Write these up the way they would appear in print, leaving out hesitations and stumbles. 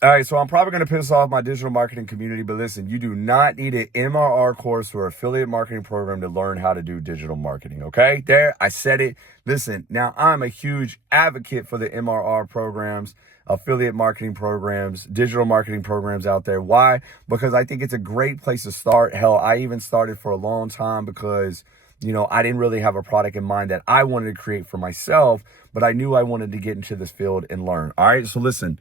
All right, so I'm probably going to piss off my digital marketing community, but listen, you do not need an MRR course or affiliate marketing program to learn how to do digital marketing, okay? There, I said it. Listen, now I'm a huge advocate for the MRR programs, affiliate marketing programs, digital marketing programs out there. Why? Because I think it's a great place to start. Hell, I even started for a long time because, I didn't really have a product in mind that I wanted to create for myself, but I knew I wanted to get into this field and learn. All right, so listen.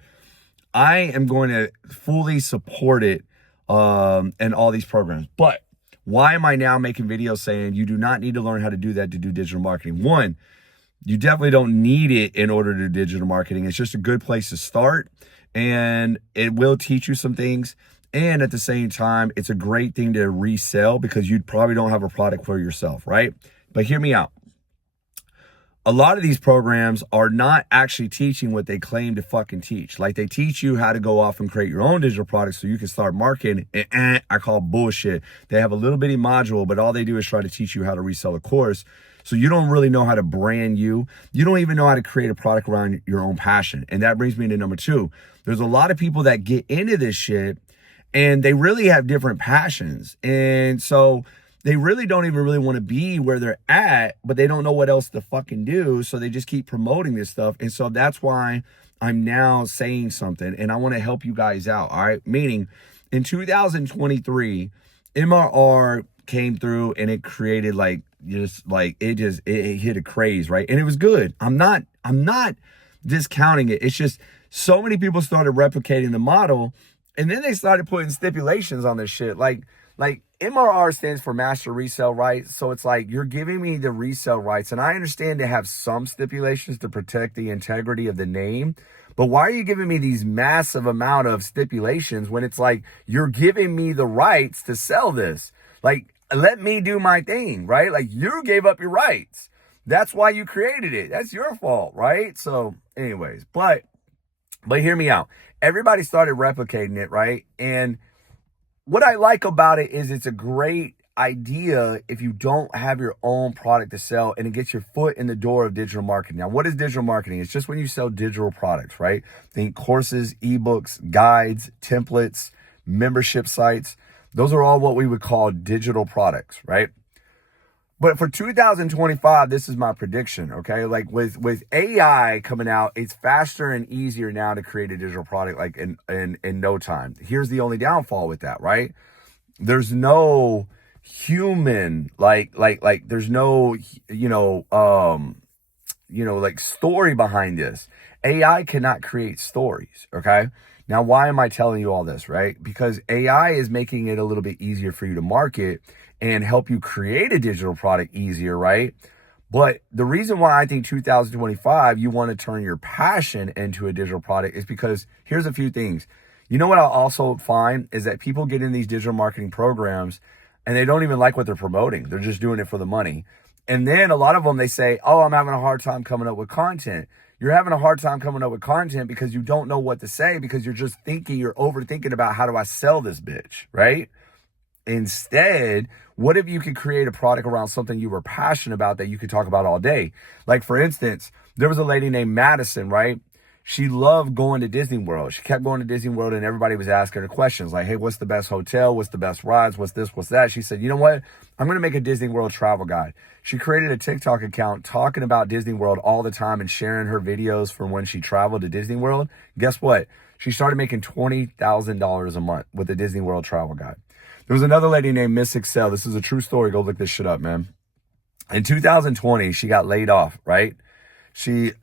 I am going to fully support it and all these programs. But why am I now making videos saying you do not need to learn how to do that to do digital marketing? One, you definitely don't need it in order to do digital marketing. It's just a good place to start, and it will teach you some things. And at the same time, it's a great thing to resell because you probably don't have a product for yourself, right? But hear me out. A lot of these programs are not actually teaching what they claim to fucking teach. Like, they teach you how to go off and create your own digital products so you can start marketing. I call bullshit. They have a little bitty module, but all they do is try to teach you how to resell a course. So you don't really know how to brand you. You don't even know how to create a product around your own passion. And that brings me to number two. There's a lot of people that get into this shit and they really have different passions. And so they really don't even really want to be where they're at, but they don't know what else to fucking do. So they just keep promoting this stuff. And so that's why I'm now saying something and I want to help you guys out. All right. Meaning in 2023, MRR came through and it created it hit a craze, right? And it was good. I'm not discounting it. It's just so many people started replicating the model and then they started putting stipulations on this shit. Like MRR stands for master resale rights. So it's like, you're giving me the resale rights. And I understand to have some stipulations to protect the integrity of the name. But why are you giving me these massive amount of stipulations when it's like, you're giving me the rights to sell this? Like, let me do my thing, right? Like, you gave up your rights. That's why you created it. That's your fault, right? So anyways, but hear me out. Everybody started replicating it, right? And what I like about it is it's a great idea if you don't have your own product to sell, and it gets your foot in the door of digital marketing. Now, what is digital marketing? It's just when you sell digital products, right? Think courses, ebooks, guides, templates, membership sites. Those are all what we would call digital products, right? But for 2025, this is my prediction, okay? Like with AI coming out, it's faster and easier now to create a digital product like in no time. Here's the only downfall with that, right? There's no human like there's no like story behind this. AI cannot create stories, okay? Now, why am I telling you all this, right? Because AI is making it a little bit easier for you to market and help you create a digital product easier, right? But the reason why I think 2025, you want to turn your passion into a digital product is because here's a few things. You know what I'll also find is that people get in these digital marketing programs and they don't even like what they're promoting. They're just doing it for the money. And then a lot of them, they say, oh, I'm having a hard time coming up with content. You're having a hard time coming up with content because you don't know what to say, because you're overthinking about how do I sell this bitch, right? Instead, what if you could create a product around something you were passionate about that you could talk about all day? Like, for instance, there was a lady named Madison, right? She loved going to Disney World. She kept going to Disney World and everybody was asking her questions like, hey, what's the best hotel? What's the best rides? What's this? What's that? She said, you know what? I'm going to make a Disney World travel guide. She created a TikTok account talking about Disney World all the time and sharing her videos from when she traveled to Disney World. Guess what? She started making $20,000 a month with the Disney World travel guide. There was another lady named Miss Excel. This is a true story. Go look this shit up, man. In 2020, she got laid off, right? She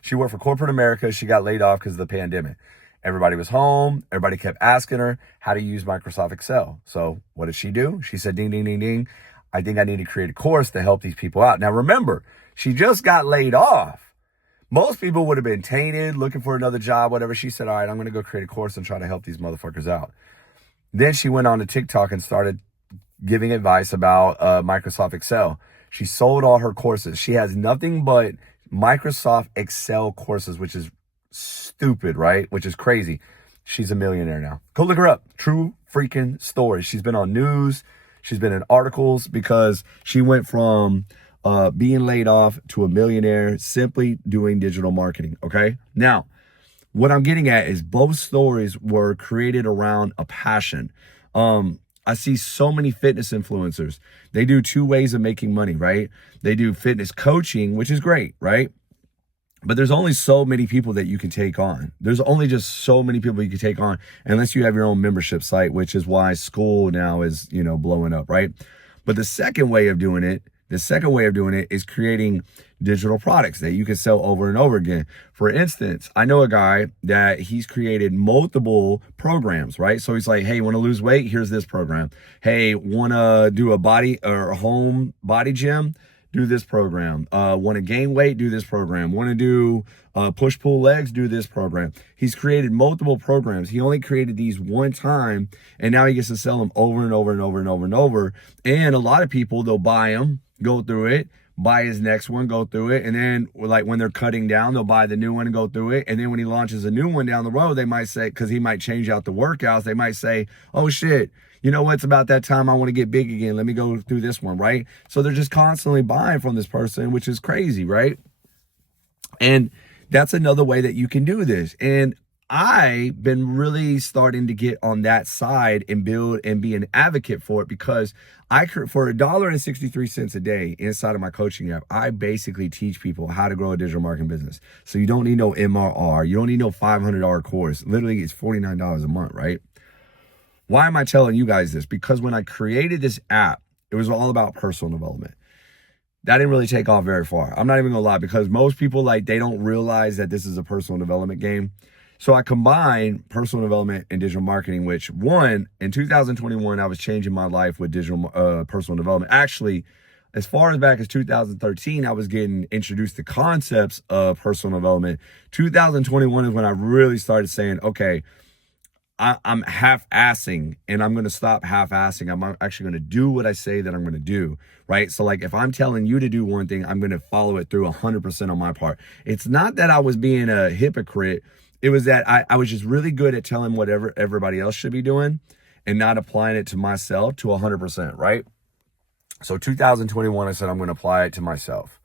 she worked for corporate America. She got laid off because of the pandemic. Everybody was home. Everybody kept asking her how to use Microsoft Excel. So what did she do? She said, ding, ding, ding, ding. I think I need to create a course to help these people out. Now, remember, she just got laid off. Most people would have been tainted, looking for another job, whatever. She said, all right, I'm going to go create a course and try to help these motherfuckers out. Then she went on to TikTok and started giving advice about Microsoft Excel. She sold all her courses. She has nothing but Microsoft Excel courses, which is stupid, right? Which is crazy. She's a millionaire now. Go look her up. True freaking story. She's been on news. She's been in articles because she went from being laid off to a millionaire simply doing digital marketing, okay? Now, what I'm getting at is both stories were created around a passion. I see so many fitness influencers. They do two ways of making money, right? They do fitness coaching, which is great, right? But there's only so many people that you can take on. There's only just so many people you can take on unless you have your own membership site, which is why school now is, blowing up, right? But the second way of doing it is creating digital products that you can sell over and over again. For instance, I know a guy that he's created multiple programs, right? So he's like, hey, want to lose weight? Here's this program. Hey, want to do a body or home body gym? Do this program. Want to gain weight? Do this program. Want to do push-pull legs? Do this program. He's created multiple programs. He only created these one time, and now he gets to sell them over and over and over and over and over. And a lot of people, they'll buy them, go through it, buy his next one, go through it, and then like when they're cutting down, they'll buy the new one and go through it. And then when he launches a new one down the road, they might say, because he might change out the workouts, they might say, oh shit, you know what? It's about that time I want to get big again. Let me go through this one, right? So they're just constantly buying from this person, which is crazy, right? And that's another way that you can do this. And I've been really starting to get on that side and build and be an advocate for it, because for $1.63 a day inside of my coaching app, I basically teach people how to grow a digital marketing business. So you don't need no MRR. You don't need no $500 course. Literally, it's $49 a month, right? Why am I telling you guys this? Because when I created this app, it was all about personal development. That didn't really take off very far. I'm not even gonna lie, because most people, they don't realize that this is a personal development game. So I combined personal development and digital marketing, which in 2021, I was changing my life with digital personal development. Actually, as far as back as 2013, I was getting introduced to concepts of personal development. 2021 is when I really started saying, okay, I'm half-assing, and I'm going to stop half-assing. I'm actually going to do what I say that I'm going to do, right? So if I'm telling you to do one thing, I'm going to follow it through 100% on my part. It's not that I was being a hypocrite. It was that I was just really good at telling whatever everybody else should be doing and not applying it to myself to 100%, right? So 2021, I said, I'm going to apply it to myself.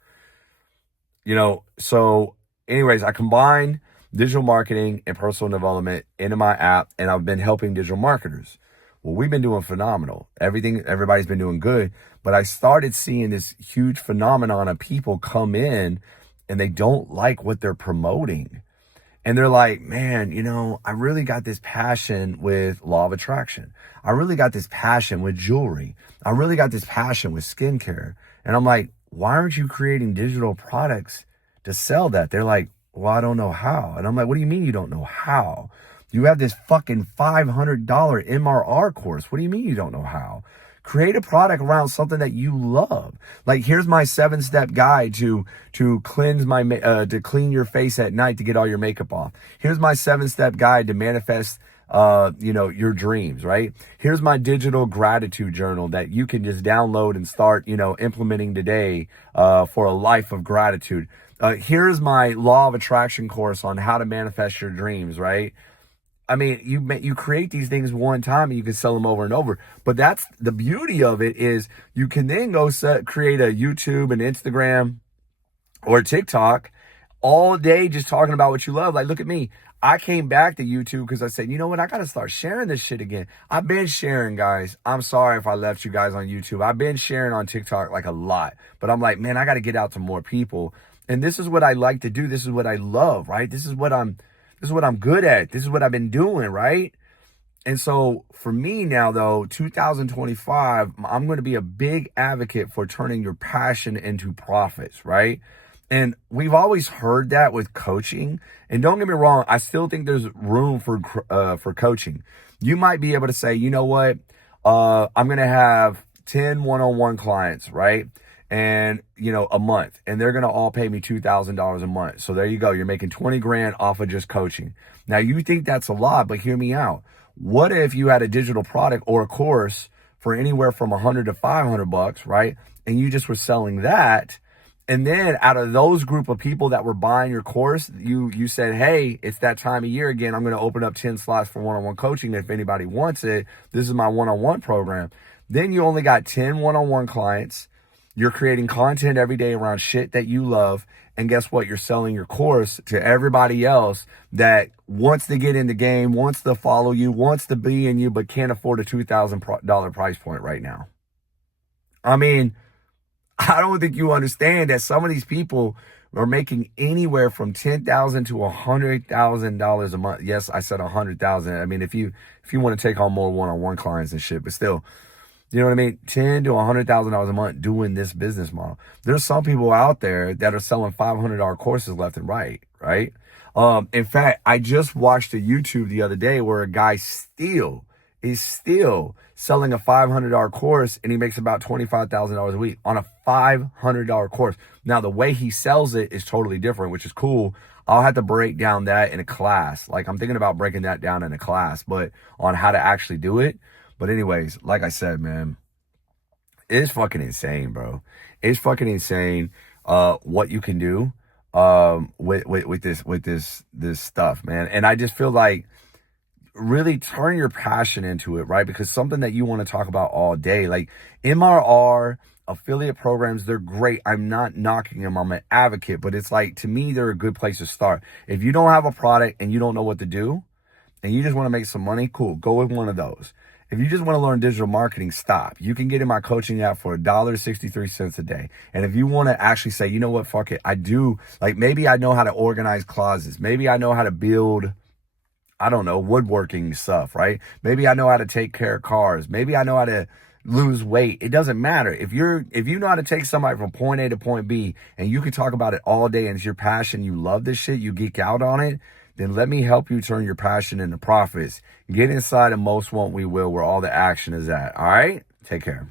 So anyways, I combined digital marketing and personal development into my app, and I've been helping digital marketers. Well, we've been doing phenomenal. Everybody's been doing good, but I started seeing this huge phenomenon of people come in and they don't like what they're promoting. And they're like, man, I really got this passion with law of attraction. I really got this passion with jewelry. I really got this passion with skincare. And I'm like, why aren't you creating digital products to sell that? They're like, well, I don't know how. And I'm like, what do you mean you don't know how? You have this fucking $500 MRR course. What do you mean you don't know how? Create a product around something that you love. Here's my 7-step guide to cleanse to clean your face at night to get all your makeup off. Here's my 7-step guide to manifest your dreams, right? Here's my digital gratitude journal that you can just download and start, implementing today for a life of gratitude. Here's my law of attraction course on how to manifest your dreams, right? I mean, you create these things one time and you can sell them over and over. But that's the beauty of it, is you can then go create a YouTube and Instagram or TikTok all day just talking about what you love. Look at me. I came back to YouTube because I said, you know what? I got to start sharing this shit again. I've been sharing, guys. I'm sorry if I left you guys on YouTube. I've been sharing on TikTok a lot. But I'm like, man, I got to get out to more people. And this is what I like to do. This is what I love, right? This is what I'm good at. This is what I've been doing, right? And so for me now, though, 2025, I'm going to be a big advocate for turning your passion into profits, right? And we've always heard that with coaching. And don't get me wrong, I still think there's room for coaching. You might be able to say, you know what? I'm going to have 10 one-on-one clients, right? And, a month, and they're going to all pay me $2,000 a month. So there you go. You're making 20 grand off of just coaching. Now you think that's a lot, but hear me out. What if you had a digital product or a course for anywhere from $100 to $500, right? And you just were selling that. And then out of those group of people that were buying your course, you said, hey, it's that time of year again. I'm going to open up 10 slots for one-on-one coaching. If anybody wants it, this is my one-on-one program. Then you only got 10 one-on-one clients. You're creating content every day around shit that you love. And guess what? You're selling your course to everybody else that wants to get in the game, wants to follow you, wants to be in you, but can't afford a $2,000 price point right now. I mean, I don't think you understand that some of these people are making anywhere from $10,000 to $100,000 a month. Yes, I said 100,000. I mean, if you want to take on more one-on-one clients and shit, but still, you know what I mean? $10,000 to $100,000 a month doing this business model. There's some people out there that are selling $500 courses left and right, right? In fact, I just watched a YouTube the other day where a guy is still selling a $500 course, and he makes about $25,000 a week on a $500 course. Now, the way he sells it is totally different, which is cool. I'll have to break down that in a class. Like, I'm thinking about breaking that down in a class, but on how to actually do it. But anyways, like I said, man, it's fucking insane, bro. It's fucking insane what you can do with this stuff, man. And I just feel like really turn your passion into it, right? Because something that you want to talk about all day, like MRR, affiliate programs, they're great. I'm not knocking them. I'm an advocate, but it's like, to me, they're a good place to start. If you don't have a product and you don't know what to do and you just want to make some money, cool, go with one of those. If you just want to learn digital marketing, stop. You can get in my coaching app for $1.63 a day. And if you want to actually say, you know what, fuck it, I do, like, maybe I know how to organize closets. Maybe I know how to build, I don't know, woodworking stuff, right? Maybe I know how to take care of cars. Maybe I know how to lose weight. It doesn't matter. If you know how to take somebody from point A to point B and you can talk about it all day and it's your passion, you love this shit, you geek out on it, then let me help you turn your passion into profits. Get inside of Most Won't We Will, where all the action is at. All right? Take care.